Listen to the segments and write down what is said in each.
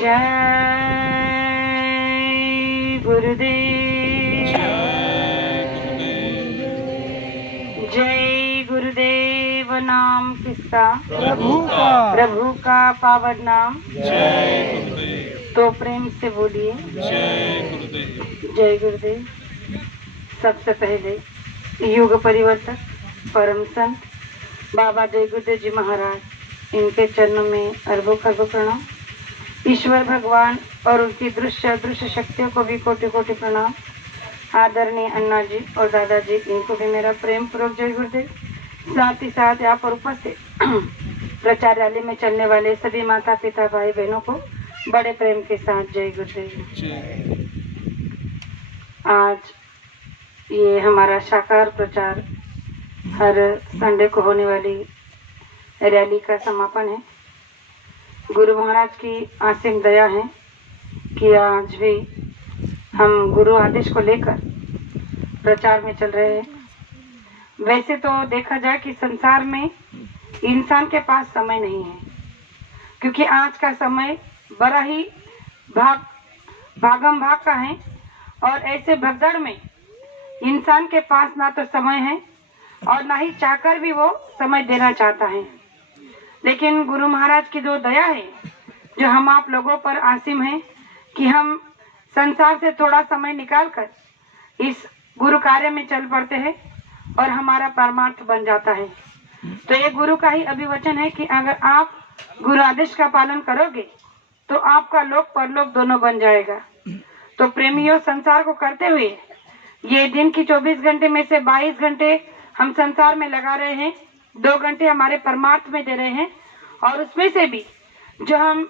जय गुरुदेव। जय गुरुदेव। नाम किसका? प्रभु का पावन नाम। जय गुरुदेव। तो प्रेम से बोलिए जय गुरुदेव। जय गुरुदेव। सबसे पहले युग परिवर्तक परम संत बाबा जय गुरुदेव जी महाराज, इनके चरणों में अरबों खरबों प्रणाम। ईश्वर भगवान और उनकी दृश्य शक्तियों को भी कोटि कोटि प्रणाम। आदरणीय अन्ना जी और दादाजी, इनको भी मेरा प्रेम पूर्वक जय गुरुदेव। साथ ही साथ यहाँ पर उपस्थित प्रचार रैली में चलने वाले सभी माता पिता भाई बहनों को बड़े प्रेम के साथ जय गुरुदेव। आज ये हमारा साकार प्रचार हर संडे को होने वाली रैली का समापन है। गुरु महाराज की असीम दया है कि आज भी हम गुरु आदेश को लेकर प्रचार में चल रहे हैं। वैसे तो देखा जाए कि संसार में इंसान के पास समय नहीं है, क्योंकि आज का समय बड़ा ही भागम भाग का है और ऐसे भगदड़ में इंसान के पास ना तो समय है और ना ही चाहकर भी वो समय देना चाहता है। लेकिन गुरु महाराज की जो दया है, जो हम आप लोगों पर आसिम है कि हम संसार से थोड़ा समय निकालकर इस गुरु कार्य में चल पड़ते हैं और हमारा परमार्थ बन जाता है। तो ये गुरु का ही अभिवचन है कि अगर आप गुरु आदेश का पालन करोगे तो आपका लोक परलोक दोनों बन जाएगा। तो प्रेमियों, संसार को करते हुए ये दिन की 24 घंटे में से 22 घंटे हम संसार में लगा रहे हैं, 2 घंटे हमारे परमार्थ में दे रहे हैं और उसमें से भी जो हम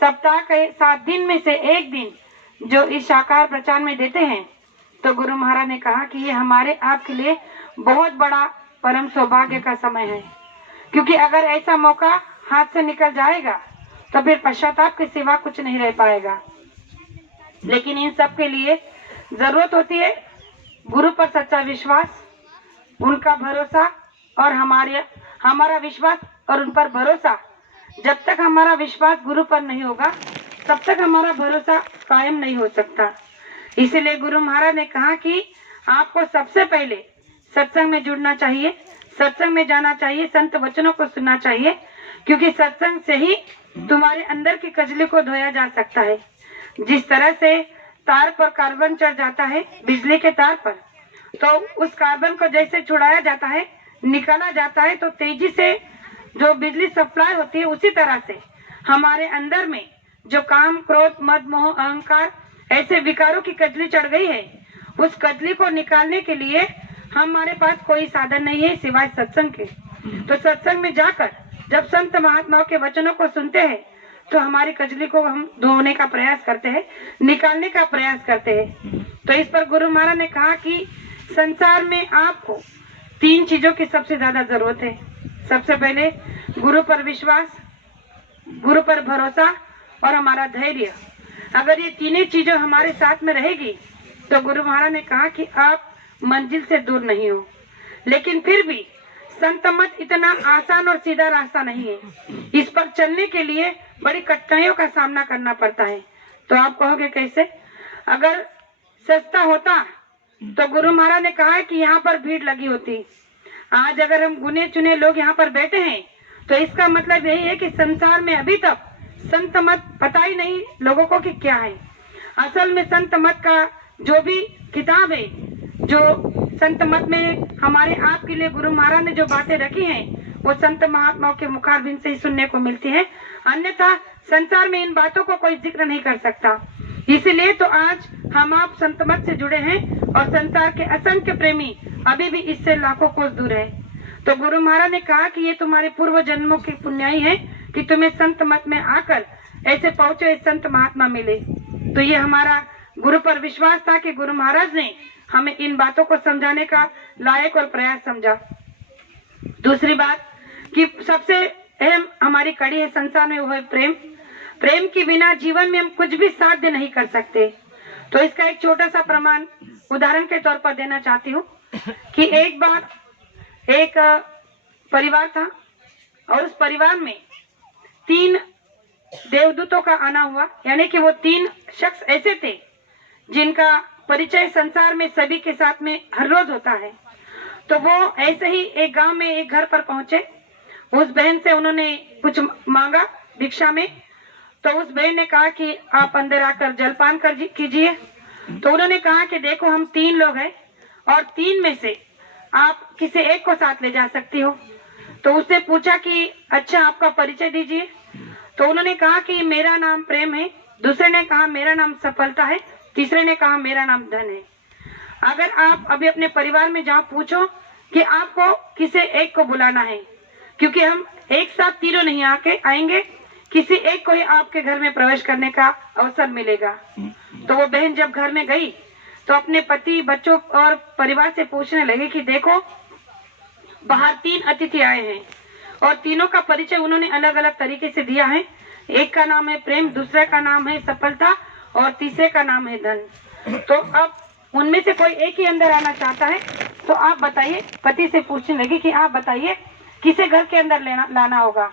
सप्ताह के 7 दिन में से 1 दिन जो इस साकार प्रचार में देते हैं, तो गुरु महाराज ने कहा कि ये हमारे आपके लिए बहुत बड़ा परम सौभाग्य का समय है। क्योंकि अगर ऐसा मौका हाथ से निकल जाएगा तो फिर पश्चाताप के सिवा कुछ नहीं रह पाएगा। लेकिन इन सब के लिए जरूरत होती है गुरु पर सच्चा विश्वास, उनका भरोसा और हमारा विश्वास और उन पर भरोसा। जब तक हमारा विश्वास गुरु पर नहीं होगा तब तक हमारा भरोसा कायम नहीं हो सकता। इसीलिए गुरु महाराज ने कहा कि आपको सबसे पहले सत्संग में जुड़ना चाहिए, सत्संग में जाना चाहिए, संत वचनों को सुनना चाहिए, क्योंकि सत्संग से ही तुम्हारे अंदर की कजली को धोया जा सकता है। जिस तरह से तार पर कार्बन चढ़ जाता है, बिजली के तार पर, तो उस कार्बन को जैसे छुड़ाया जाता है, निकाला जाता है, तो तेजी से जो बिजली सप्लाई होती है, उसी तरह से हमारे अंदर में जो काम, क्रोध, मद, मोह, अहंकार ऐसे विकारों की कजली चढ़ गई है, उस कजली को निकालने के लिए हमारे पास कोई साधन नहीं है सिवाय सत्संग के। तो सत्संग में जाकर जब संत महात्माओं के वचनों को सुनते हैं तो हमारी कजली को हम धोने का प्रयास करते हैं, निकालने का प्रयास करते हैं। तो इस पर गुरु महाराज ने कहा कि संसार में आपको 3 चीजों की सबसे ज्यादा जरूरत है। सबसे पहले गुरु पर विश्वास, गुरु पर भरोसा और हमारा धैर्य। अगर ये तीनों चीजें हमारे साथ में रहेगी तो गुरु महाराज ने कहा कि आप मंजिल से दूर नहीं हो। लेकिन फिर भी संत मत इतना आसान और सीधा रास्ता नहीं है, इस पर चलने के लिए बड़ी कठिनाइयों का सामना करना पड़ता है। तो आप कहोगे कैसे? अगर सस्ता होता तो गुरु महाराज ने कहा है कि यहाँ पर भीड़ लगी होती। आज अगर हम गुने चुने लोग यहाँ पर बैठे हैं तो इसका मतलब यही है कि संसार में अभी तक संत मत पता ही नहीं लोगों को कि क्या है। असल में संत मत का जो भी किताब है, जो संत मत में हमारे आप के लिए गुरु महाराज ने जो बातें रखी हैं, वो संत महात्माओं के मुखारबिंद से ही सुनने को मिलती है। अन्यथा संसार में इन बातों को कोई जिक्र नहीं कर सकता। इसलिए तो आज हम आप संत मत से जुड़े हैं और संसार के असंख्य प्रेमी अभी भी इससे लाखों कोस दूर है। तो गुरु महाराज ने कहा कि ये तुम्हारे पूर्व जन्मों की पुण्याई है कि तुम्हें संत मत में आकर ऐसे पहुंचे संत महात्मा मिले। तो ये हमारा गुरु पर विश्वास था कि गुरु महाराज ने हमें इन बातों को समझाने का लायक और प्रयास समझा। दूसरी बात कि सबसे अहम हमारी कड़ी है संसार में, वो है प्रेम। प्रेम के बिना जीवन में हम कुछ भी साध्य नहीं कर सकते। तो इसका एक छोटा सा प्रमाण उदाहरण के तौर पर देना चाहती हूँ कि एक बार एक परिवार था और उस परिवार में 3 देवदूतों का आना हुआ, यानी कि वो 3 शख्स ऐसे थे जिनका परिचय संसार में सभी के साथ में हर रोज होता है। तो वो ऐसे ही एक गांव में एक घर पर पहुंचे। उस बहन से उन्होंने कुछ मांगा भिक्षा में। तो उस बहन ने कहा कि आप अंदर आकर जलपान कीजिए। तो उन्होंने कहा कि देखो हम 3 लोग हैं और 3 में से आप किसी एक को साथ ले जा सकती हो। तो उसने पूछा कि अच्छा आपका परिचय दीजिए। तो उन्होंने कहा कि मेरा नाम प्रेम है, दूसरे ने कहा मेरा नाम सफलता है, तीसरे ने कहा मेरा नाम धन है। अगर आप अभी अपने परिवार में जाओ पूछो कि आपको किसे एक को बुलाना है, क्योंकि हम एक साथ तीनों नहीं आके आएंगे, किसी एक को ही आपके घर में प्रवेश करने का अवसर मिलेगा। तो वो बहन जब घर में गई तो अपने पति, बच्चों और परिवार से पूछने लगे कि देखो बाहर 3 अतिथि आए हैं और तीनों का परिचय उन्होंने अलग अलग तरीके से दिया है। एक का नाम है प्रेम, दूसरे का नाम है सफलता और तीसरे का नाम है धन। तो अब उनमें से कोई एक ही अंदर आना चाहता है, तो आप बताइए। पति से पूछने लगी कि आप बताइए किसे घर के अंदर लाना होगा।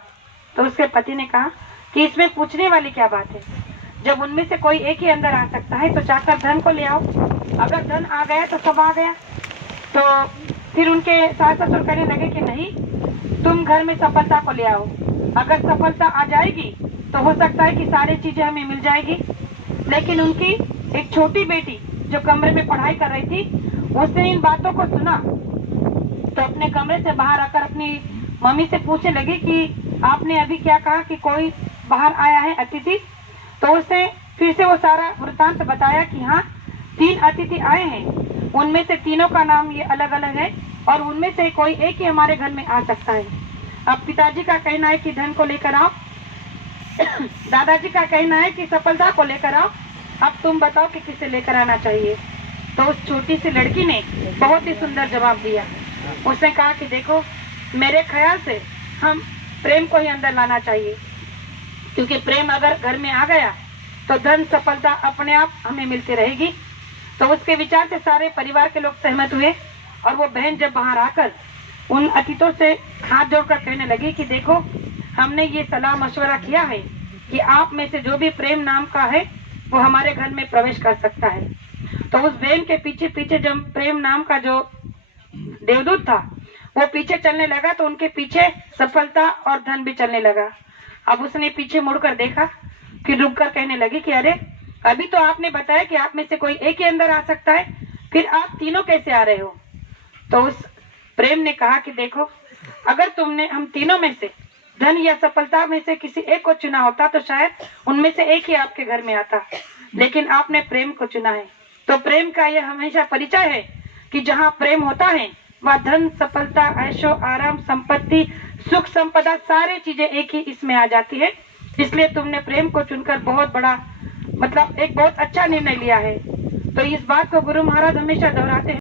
तो उसके पति ने कहा कि इसमें पूछने वाली क्या बात है, जब उनमें से कोई एक ही अंदर आ सकता है तो जाकर धन को ले आओ। अगर धन आ गया तो सब आ गया। तो फिर उनके सास ससुर कहने लगे कि नहीं, तुम घर में सफलता को ले आओ। अगर सफलता आ जाएगी तो हो सकता है कि सारी चीजें हमें मिल जाएगी। लेकिन उनकी एक छोटी बेटी जो कमरे में पढ़ाई कर रही थी, उसने इन बातों को सुना तो अपने कमरे से बाहर आकर अपनी मम्मी से पूछने लगी कि आपने अभी क्या कहा कि कोई बाहर आया है अतिथि। तो उसने फिर से वो सारा वृत्तांत बताया कि हाँ 3 अतिथि आए हैं, उनमें से तीनों का नाम ये अलग अलग है और उनमें से कोई एक ही हमारे घर में आ सकता है। अब पिताजी का कहना है कि धन को लेकर आओ, दादाजी का कहना है कि सफलता को लेकर आओ। अब तुम बताओ कि किसे लेकर आना चाहिए। तो उस छोटी सी लड़की ने बहुत ही सुंदर जवाब दिया। उसने कहा कि देखो मेरे ख्याल से हम प्रेम को ही अंदर लाना चाहिए, क्योंकि प्रेम अगर घर में आ गया तो धन सफलता अपने आप हमें मिलती रहेगी। तो उसके विचार से सारे परिवार के लोग सहमत हुए और वो बहन जब बाहर आकर उन अतिथियों से हाथ जोड़कर कहने लगी कि देखो हमने ये सलाह मशवरा किया है कि आप में से जो भी प्रेम नाम का है वो हमारे घर में प्रवेश कर सकता है। तो उस बहन के पीछे पीछे जब प्रेम नाम का जो देवदूत था वो पीछे चलने लगा तो उनके पीछे सफलता और धन भी चलने लगा। अब उसने पीछे मुड़कर देखा, फिर रुककर कहने लगी कि अरे अभी तो आपने बताया कि आप में से कोई एक ही अंदर आ सकता है, फिर आप तीनों कैसे आ रहे हो। तो उस प्रेम ने कहा कि देखो अगर तुमने हम तीनों में से धन या सफलता में से किसी एक को चुना होता तो शायद उनमें से एक ही आपके घर में आता, लेकिन आपने प्रेम को चुना है। तो प्रेम का यह हमेशा परिचय है कि जहाँ प्रेम होता है वह धन, सफलता, ऐशो आराम, संपत्ति, सुख, संपदा सारी चीजें एक ही इसमें आ जाती है। इसलिए तुमने प्रेम को चुनकर बहुत बड़ा मतलब एक बहुत अच्छा निर्णय लिया है। तो इस बात को गुरु महाराज हमेशा दोहराते हैं।